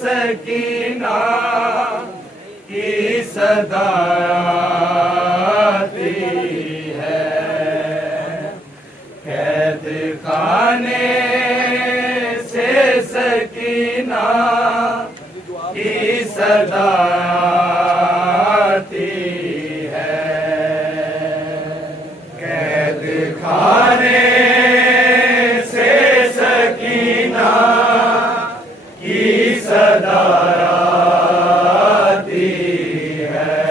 सकीना की सदा आती है, कैद खाने से सकीना की सदा आती है, कैद खाने से सकीना की सदा आती है,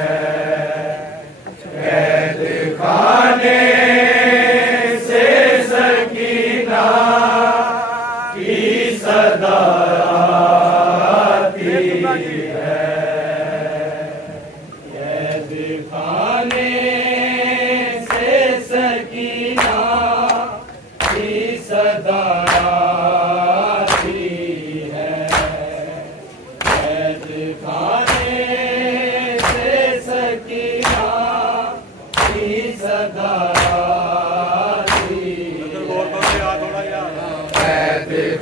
कैद खाने से सकीना की सदा आती है, कैद खाने से सकीना की सदा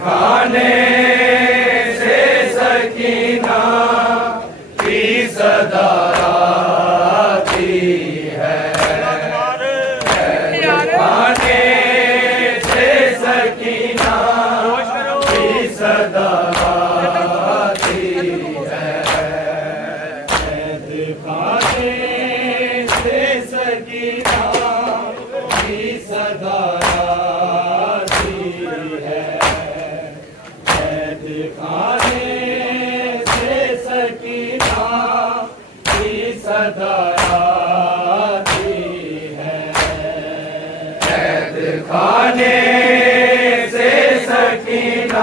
खाने से सकीना की सदा आती है, खाने से सकीना की सदा आती है, खाने से सकीना की सदा खाने से सकीना की सदा आती है, कैद खाने से सकीना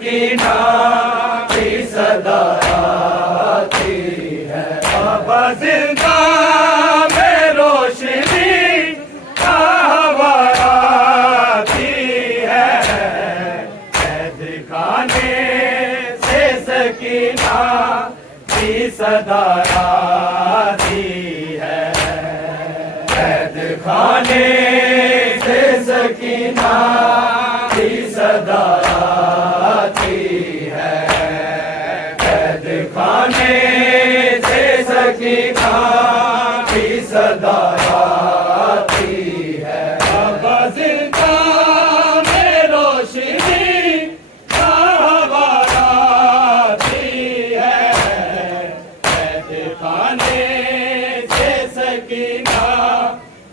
सकीना की सदा आती है। अब जिंदा में रोशनी हवा आती है, कैद खाने से सकीना की सदा आती है, कैद खाने से सकीना की सदा आती है, कैद खाने से सकीना की सदा आती है। अब जिंदा में रोशनी हवा आती है, कैद खाने से सकीना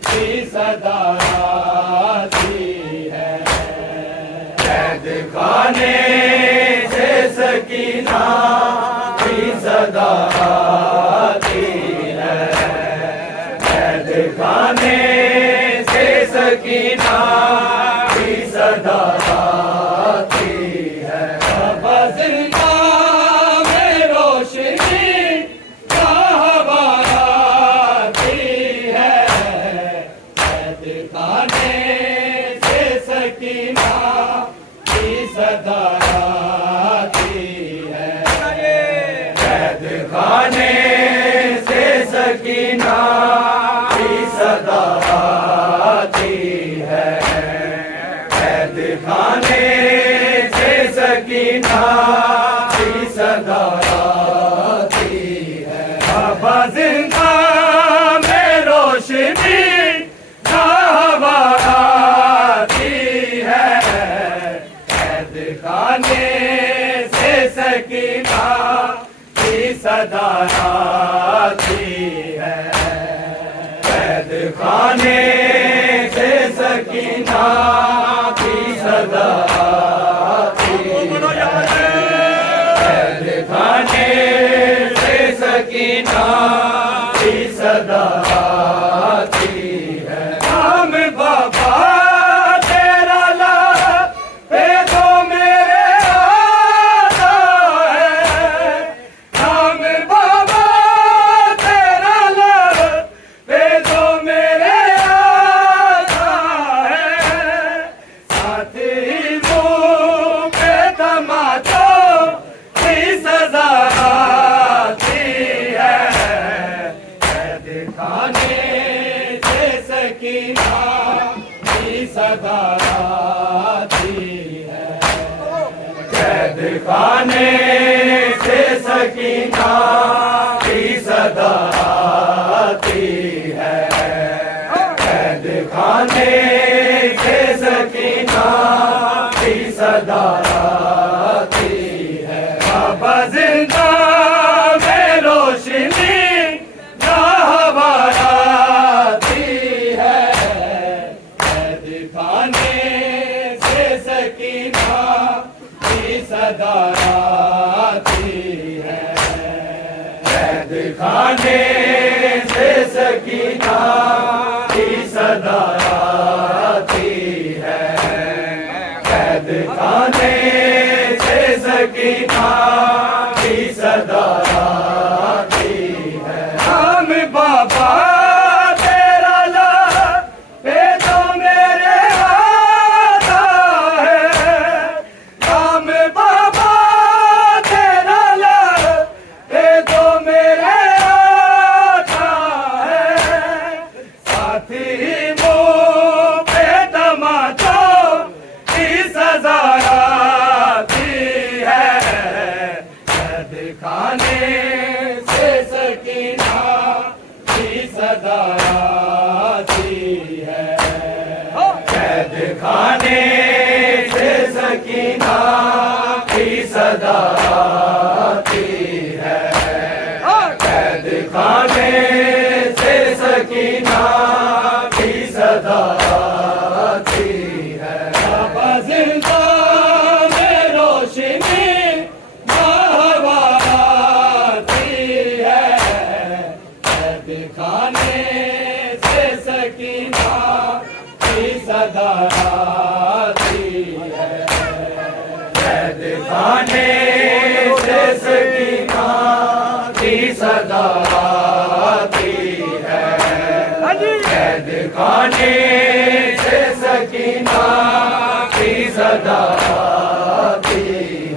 की सदा आती है, कैद खाने से सकीना की सदा आती है, कैद खाने से सकीना की सदा आती है। अब जिंदा में रोशनी हवा आती है, कैद खाने से सकीना की सदा आती है, कैद खाने से सकीना की सदा आती है, कैद खाने से सकीना की सदा आती है। अब जिंदा में रोशनी हवा आती है, कैद खाने से सकीना की सदा आती है, कैद खाने से सकीना की सदा आती है, कैद खाने से सकीना की सदा आती है। हम बाबा तेरा लापे तो मेरे आता है, हम बाबा तेरा लापे तो मेरे आता है, साथ ही मुँह पे तमाचों की सजा आती है, कैद खाने से सकीना की सदा आती है, कैद खाने से सकीना की सदा आती है, कैद खाने से सकीना की सदा आती है। अब जिंदा में रोशनी हवा आती है, कैद खाने से सकीना की सदा आती है, कैद खाने से सकीना की सदा आती है, कैद खाने से सकीना की सदा आती है। हम बाबा तेरा लापे तो मेरे आता है, हम बाबा तेरा लापे तो मेरे आता है, साथ ही मुँह पे तमाचों की सजा आती है, कैद खाने से सकीना की सदा आती है, कैद खाने से सकीना की सदा आती है, कैद खाने से सकीना की सदा आती है। अब जिंदा में रोशनी हवा आती है, कैद खाने से सकीना की सदा आती है। कैद खाने से सकीना की सदा आती है। कैद खाने से सकीना की सदा आती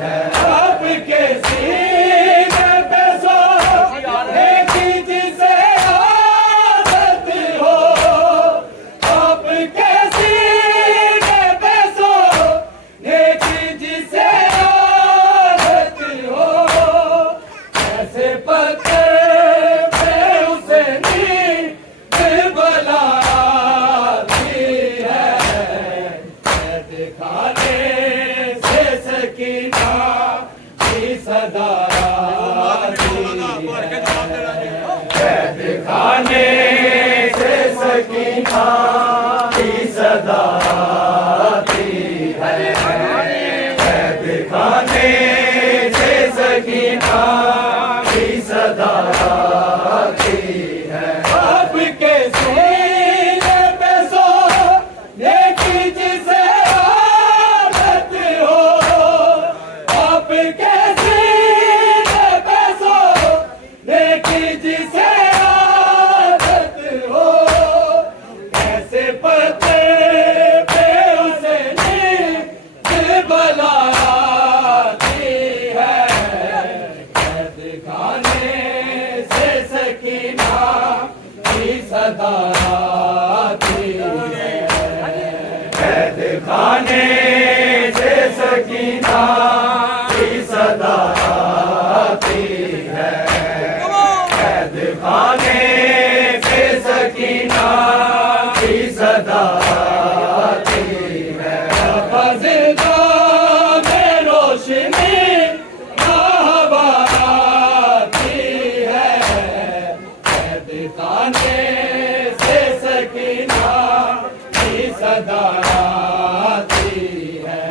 है। आपके सीने पे सोने की जिसे आदत हो, आपके सीने पे सोने की जिसे आदत हो, ऐसे पत्थर पे उसे नींद बुलाती है। कैद खाने से सकीना की सदा आती है। कैद खाने से सकीना की सदा आती है। कैद खाने से सकीना की सदा आती है। आपके सीने पे सोने की जिसे आदत हो, आपके सीने पे सोने की जिसे आदत हो, ऐसे पत्थर पे उसे नींद बुलाती है। कैद खाने से सकीना की सदा आती है। कैद खाने से सकीना की सदा आती है। कैद खाने से सकीना की सदा आती है। जिंदा में रोशनी हवा आती है। कैद खाने से सकीना की सदा आती है।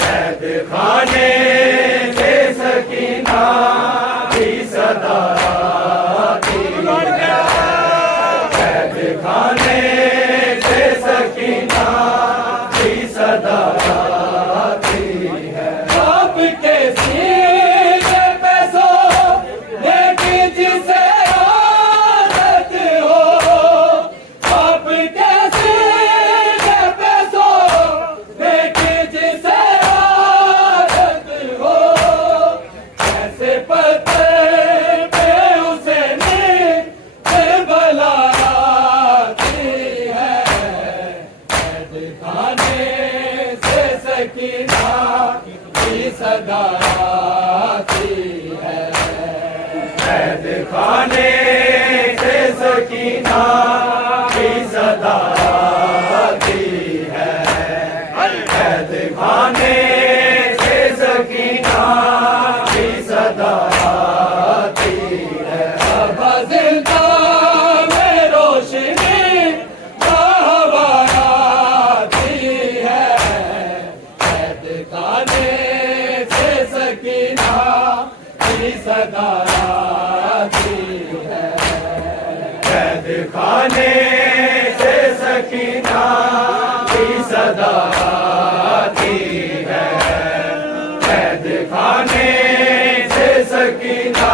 कैद खाने से सकीना की सदा आती है। कैद खाने से सकीना की सदा आती है। आपके सीने पे सोने की जिसे आदत हो, आपके सीने पे सोने की जिसे आदत हो, ऐसे पत्थर पे उसे नींद बुलाती है। कैद खाने से सकीना की सदा आती है। कैद खाने से सकीना की सदा आती है। कैद खाने से सकीना की सदा आती है। अब जिंदा में रोशनी हवा आती है। कैद खाने से सकीना की सदा आती है। कैद खाने से सकीना की सदा आती है। कैद खाने से सकीना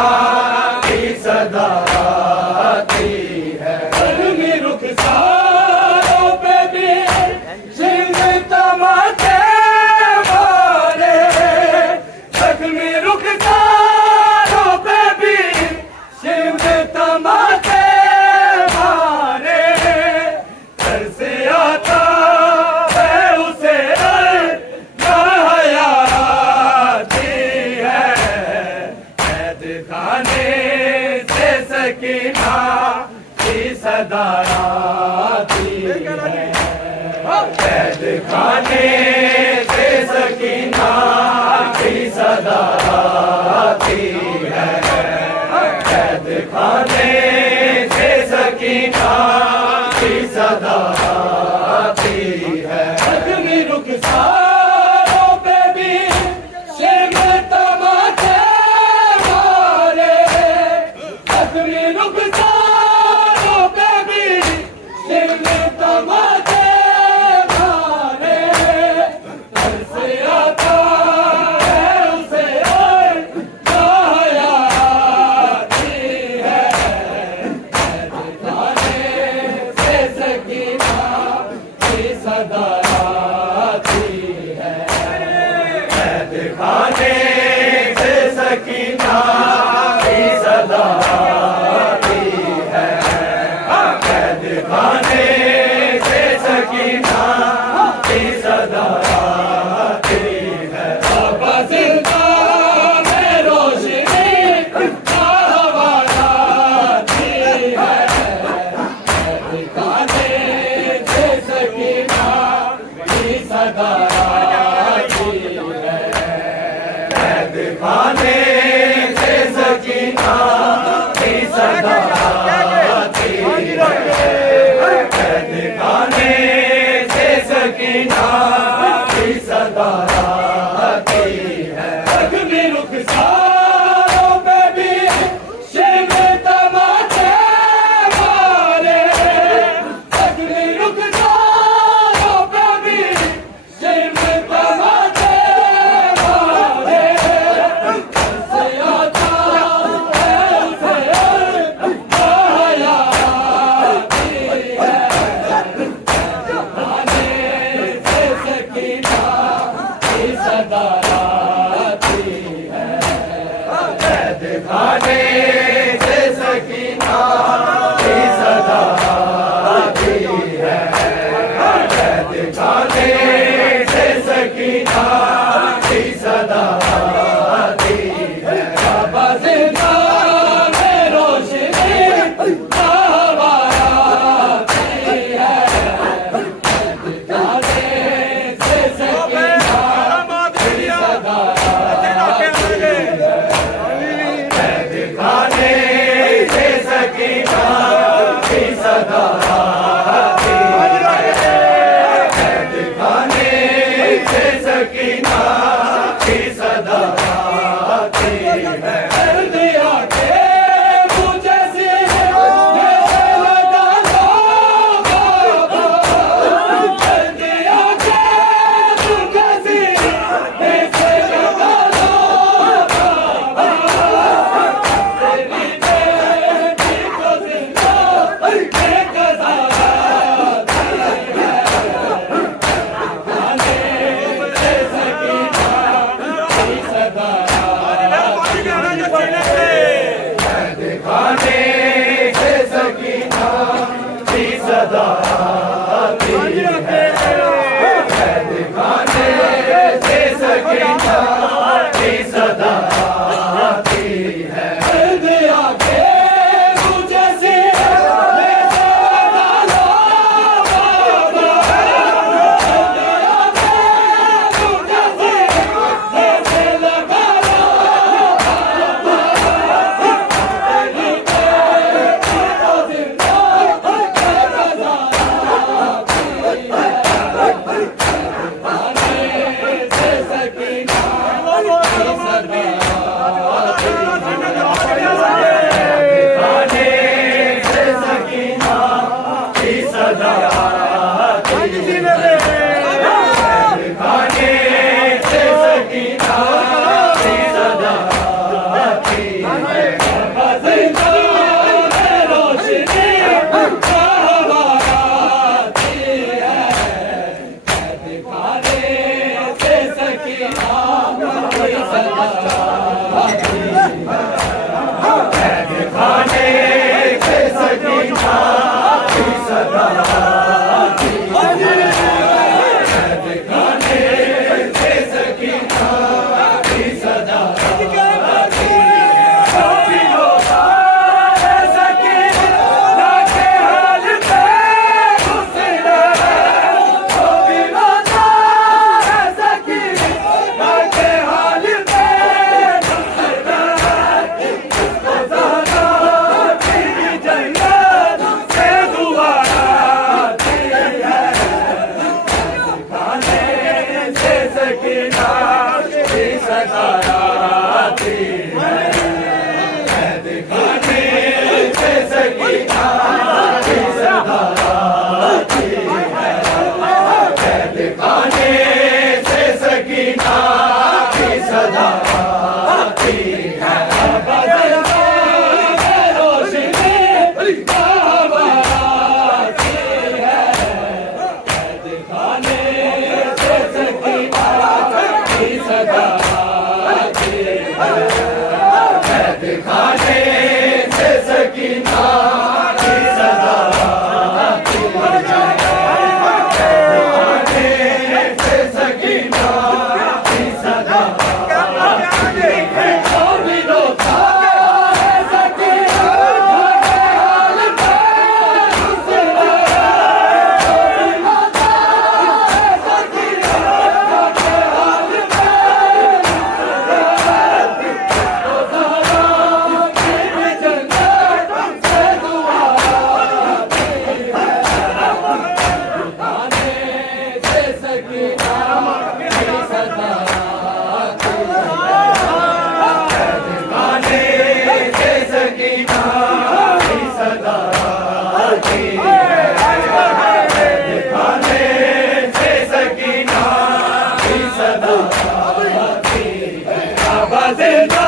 की सदा आती है। ज़ुल्मी रुखसारों पे भी सिंह तमाचे मारे, ज़ख्मी रुखसारों पे भी सिंह तमाचे मारे। घर से आता है उसे हयाती है। कैद खाने से सकीना की सदा आती है। कैद खाने से सकीना की सदा आती है। कैद खाने से सकीना की सदा आती है। ज़ख्मी रुखसारों पे भी सिंह तमाचे मारे, ज़ख्मी रुखसारों पे भी सिंह तमाचे मारे। घर से आता दिखाने से सकीना की सदा आती है, दिखाने से सकीना की सदा आती है। अग्नि रुखसारों पे भी शिव तमाचे मारे, अग्नि रुखसारों पे भी शिव तमाचे मारे, से आता है उसे माया आती है, दिखाने से सकीना की सदा आती है, दिखाने से सकीना की सदा आती है, दिखाने से सकीना की सदा आती है। बाबा जिंदा में रोशनी हमारा आती है, दिखाने से सकीना की सदा आती है, दिखाने से सकीना की सदा आती है, दिखाने से सकीना की सदा आती है। कर दिया के मुझे सीने से लगा लो बाबा, कर दिया के मुझे सीने से लगा लो बाबा, तेरी बेटी को जिंदा बेकसा आती है, दिखाने से सकीना की सदा आती है, दिखाने से सकीना की सदा आती है, दिखाने से सकीना की सदा आती है। कर दिया के मुझे सीने से लगा लो बाबा, कर दिया के मुझे सीने से लगा लो बाबा, तेरी बेटी को जिंदा बेकसा आती है, दिखाने से सकीना की सदा आती है, दिखाने से सकीना की सदा आती है, दिखाने से सकीना की सदा आती है। बाबा जिंदा में रोशनी हमारा आती है, दिखाने से सकीना की सदा आती है, दिखाने से सकीना की सदा आती है, दिखाने से सकीना की सदा आती है। गोपियों का है सकीना के हाल पे गुस्सा, गोपियों का है सकीना के हाल पे गुस्सा, इसको ज़्यादा तेरी जन्नत से दुआ आती है, दिखाने से सकीना की सदा आती है, दिखाने से सकीना की सदा आती है, दिखाने से सकीना की सदा आती है। बाबा जिंदा में रोशनी हमारा आती है, दिखाने से सकीना की सदा आती है, दिखाने से सकीना की सदा आती है, दिखाने से सकीना की सदा आती है। जिंदाबाद